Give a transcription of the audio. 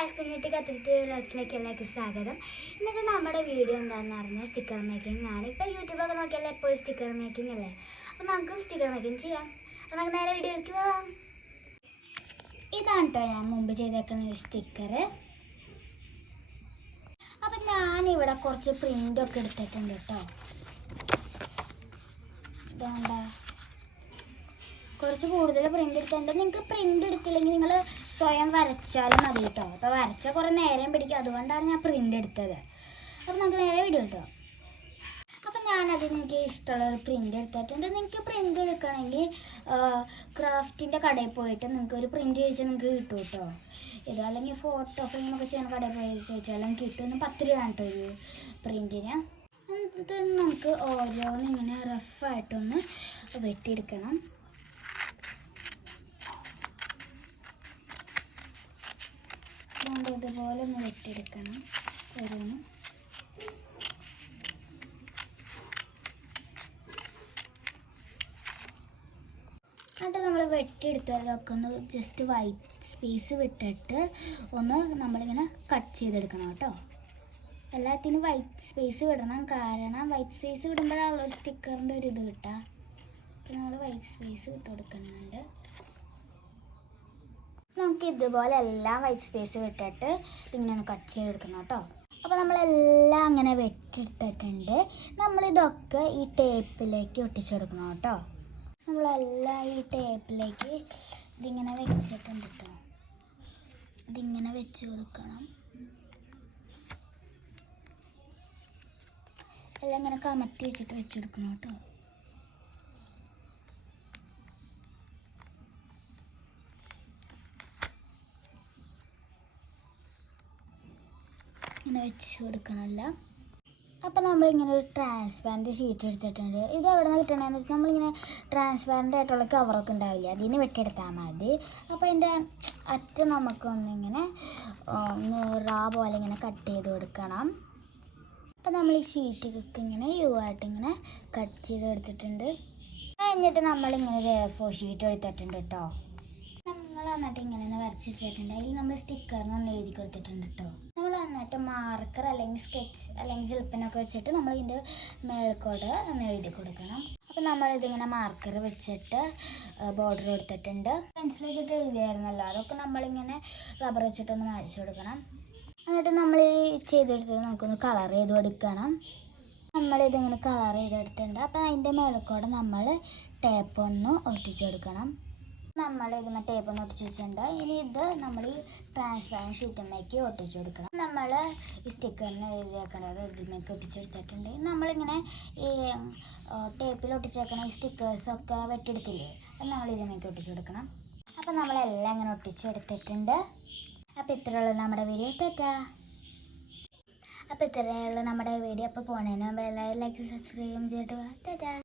Guys, കുഞ്ഞിട്ടി കത്തിട്ട് വ്ളോഗ്സിലേക്ക് എല്ലാവർക്കും സ്വാഗതം. ഇന്നത്തെ നമ്മുടെ വീഡിയോ എന്താണെന്ന് പറഞ്ഞാൽ സ്റ്റിക്കർ മേക്കിംഗ് ആണ്. ഇപ്പോൾ യൂട്യൂബൊക്കെ നോക്കിയാൽ എപ്പോഴും സ്റ്റിക്കർ മേക്കിംഗ് അല്ലേ. അപ്പോൾ നമുക്കും സ്റ്റിക്കർ മേക്കിംഗ് ചെയ്യാം. അപ്പോൾ നമുക്ക് നേരെ വീഡിയോയിലേക്ക് പോകാം. ഇതാണ് കേട്ടോ ഞാൻ മുമ്പ് ചെയ്തേക്കുന്ന ഒരു സ്റ്റിക്കർ. അപ്പം ഞാനിവിടെ കുറച്ച് പ്രിൻ്റൊക്കെ എടുത്തിട്ടുണ്ട് കേട്ടോ. ഇതാണ്ട കുറച്ച് കൂടുതൽ പ്രിൻ്റ് എടുത്തിട്ടുണ്ട്. നിങ്ങൾക്ക് പ്രിൻ്റ് എടുത്തില്ലെങ്കിൽ നിങ്ങൾ സ്വയം വരച്ചാലും മതി കേട്ടോ. അപ്പോൾ വരച്ചാൽ കുറേ നേരം പിടിക്കും, അതുകൊണ്ടാണ് ഞാൻ പ്രിൻ്റ് എടുത്തത്. അപ്പോൾ നമുക്ക് നേരെ വീഡിയോ കിട്ടും. അപ്പോൾ ഞാനതിന് എനിക്ക് ഇഷ്ടമുള്ളൊരു പ്രിൻ്റ് എടുത്തിട്ടുണ്ട്. നിങ്ങൾക്ക് പ്രിൻ്റ് എടുക്കണമെങ്കിൽ ക്രാഫ്റ്റിൻ്റെ കടയിൽ പോയിട്ട് നിങ്ങൾക്ക് ഒരു പ്രിൻ്റ് ചോദിച്ചാൽ നിങ്ങൾക്ക് കിട്ടും കേട്ടോ. ഇത് അല്ലെങ്കിൽ ഫോട്ടോ ഫ്രെയിമൊക്കെ ചെയ്യുന്ന കടയിൽ പോയി ചോദിച്ചാലും കിട്ടും. 10 രൂപയാണ് കേട്ടോ ഒരു പ്രിൻറ്റിന്. എന്നിട്ട് നമുക്ക് ഓരോന്നിങ്ങനെ റഫായിട്ടൊന്ന് വെട്ടിയെടുക്കണം. ഇതുപോലെ ഒന്ന് വെട്ടിയെടുക്കണം ഓരോന്ന്. എന്നിട്ട് നമ്മൾ വെട്ടിയെടുത്തതൊക്കെ ഒന്ന് ജസ്റ്റ് വൈറ്റ് സ്പേസ് വിട്ടിട്ട് ഒന്ന് നമ്മളിങ്ങനെ കട്ട് ചെയ്തെടുക്കണം കേട്ടോ. എല്ലാത്തിനും വൈറ്റ് സ്പേസ് വിടണം, കാരണം വൈറ്റ് സ്പേസ് വിടുമ്പോഴാണല്ലോ ഒരു സ്റ്റിക്കറിൻ്റെ ഒരു ഇത് കിട്ടുക. അപ്പോൾ നമ്മൾ വൈറ്റ് സ്പേസ് വിട്ട് കൊടുക്കുന്നുണ്ട്. നമുക്ക് ഇതുപോലെ എല്ലാം വൈറ്റ് സ്പേസ് വിട്ടിട്ട് ഇങ്ങനെ ഒന്ന് കട്ട് ചെയ്തെടുക്കണം കേട്ടോ. അപ്പോൾ നമ്മളെല്ലാം അങ്ങനെ വെട്ടിയെടുത്തിട്ടുണ്ട്. നമ്മളിതൊക്കെ ഈ ടേപ്പിലേക്ക് ഒട്ടിച്ചെടുക്കണം കേട്ടോ. നമ്മളെല്ലാം ഈ ടേപ്പിലേക്ക് ഇതിങ്ങനെ വെച്ചിട്ടുണ്ട് കേട്ടോ. ഇതിങ്ങനെ വെച്ച് കൊടുക്കണം. എല്ലാം ഇങ്ങനെ കമത്തി വെച്ചിട്ട് വെച്ചെടുക്കണം കേട്ടോ. ഇങ്ങനെ വെച്ച് കൊടുക്കണമല്ല. അപ്പോൾ നമ്മളിങ്ങനെ ഒരു ട്രാൻസ്പാരൻറ്റ് ഷീറ്റ് എടുത്തിട്ടുണ്ട്. ഇത് എവിടെ നിന്ന് കിട്ടണമെന്ന് വെച്ചാൽ നമ്മളിങ്ങനെ ട്രാൻസ്പാരൻ്റ് ആയിട്ടുള്ള കവറൊക്കെ ഉണ്ടാവില്ല, അതിന് വെട്ടിയെടുത്താൽ മതി. അപ്പോൾ അതിൻ്റെ അറ്റം നമുക്കൊന്നിങ്ങനെ പോലെ ഇങ്ങനെ കട്ട് ചെയ്ത് കൊടുക്കണം. അപ്പോൾ നമ്മൾ ഈ ഷീറ്റൊക്കെ ഇങ്ങനെ ആയിട്ടിങ്ങനെ കട്ട് ചെയ്ത് എടുത്തിട്ടുണ്ട്. കഴിഞ്ഞിട്ട് നമ്മളിങ്ങനെ ഒരു A4 ഷീറ്റ് എടുത്തിട്ടുണ്ട് കേട്ടോ. നമ്മൾ എന്നിട്ട് ഇങ്ങനെ വരച്ചെടുത്തിട്ടുണ്ട്. അതിൽ നമ്മൾ സ്റ്റിക്കറിനൊന്ന് എഴുതി കൊടുത്തിട്ടുണ്ട് കേട്ടോ. നമ്മൾ എന്നിട്ട് മാർക്കർ അല്ലെങ്കിൽ സ്കെച്ച് അല്ലെങ്കിൽ ജെൽപ്പനൊക്കെ വെച്ചിട്ട് നമ്മളിതിൻ്റെ മേൽക്കോട് ഒന്ന് എഴുതി കൊടുക്കണം. അപ്പോൾ നമ്മളിതിങ്ങനെ മാർക്കർ വെച്ചിട്ട് ബോർഡർ കൊടുത്തിട്ടുണ്ട്. പെൻസിൽ വെച്ചിട്ട് എഴുതിയായിരുന്നല്ലോ, അതൊക്കെ നമ്മളിങ്ങനെ റബ്ബർ വെച്ചിട്ടൊന്ന് മായ്ച്ചു കൊടുക്കണം. എന്നിട്ട് നമ്മൾ ഈ ചെയ്തെടുത്തത് നമുക്കൊന്ന് കളർ ചെയ്ത് കൊടുക്കണം. നമ്മളിതിങ്ങനെ കളർ ചെയ്തെടുത്തിട്ടുണ്ട്. അപ്പോൾ അതിൻ്റെ മേൽക്കോട് നമ്മൾ ടേപ്പ് ഒന്ന് ഒട്ടിച്ചെടുക്കണം. നമ്മൾ ഇതിന് ടേപ്പ് ഒന്ന് ഒട്ടിച്ച് വെച്ചിട്ടുണ്ട്. ഇനി ഇത് നമ്മൾ ഈ ട്രാൻസ്പാരൻറ്റ് ഷീറ്റിലേക്ക് ഒട്ടിച്ചു കൊടുക്കണം. നമ്മൾ ഈ സ്റ്റിക്കറിന് എഴുതി വെക്കേണ്ടത് ഇതിലേക്ക് ഒട്ടിച്ചെടുത്തിട്ടുണ്ട്. നമ്മളിങ്ങനെ ഈ ടേപ്പിൽ ഒട്ടിച്ചേക്കണ ഈ സ്റ്റിക്കേഴ്സൊക്കെ വെട്ടിയെടുത്തില്ലേ, അത് നമ്മൾ ഇതിലേക്ക് ഒട്ടിച്ചു കൊടുക്കണം. അപ്പോൾ നമ്മളെല്ലാം ഇങ്ങനെ ഒട്ടിച്ചെടുത്തിട്ടുണ്ട്. അപ്പോൾ ഇത്രയുള്ള നമ്മുടെ വീഡിയോ. തെറ്റാ. അപ്പോൾ ഇത്രയുള്ള നമ്മുടെ വീഡിയോ. അപ്പോൾ പോണേന് മുമ്പ് എല്ലാവരും ലൈക്ക് സബ്സ്ക്രൈബ് ചെയ്തിട്ട് തെറ്റാ.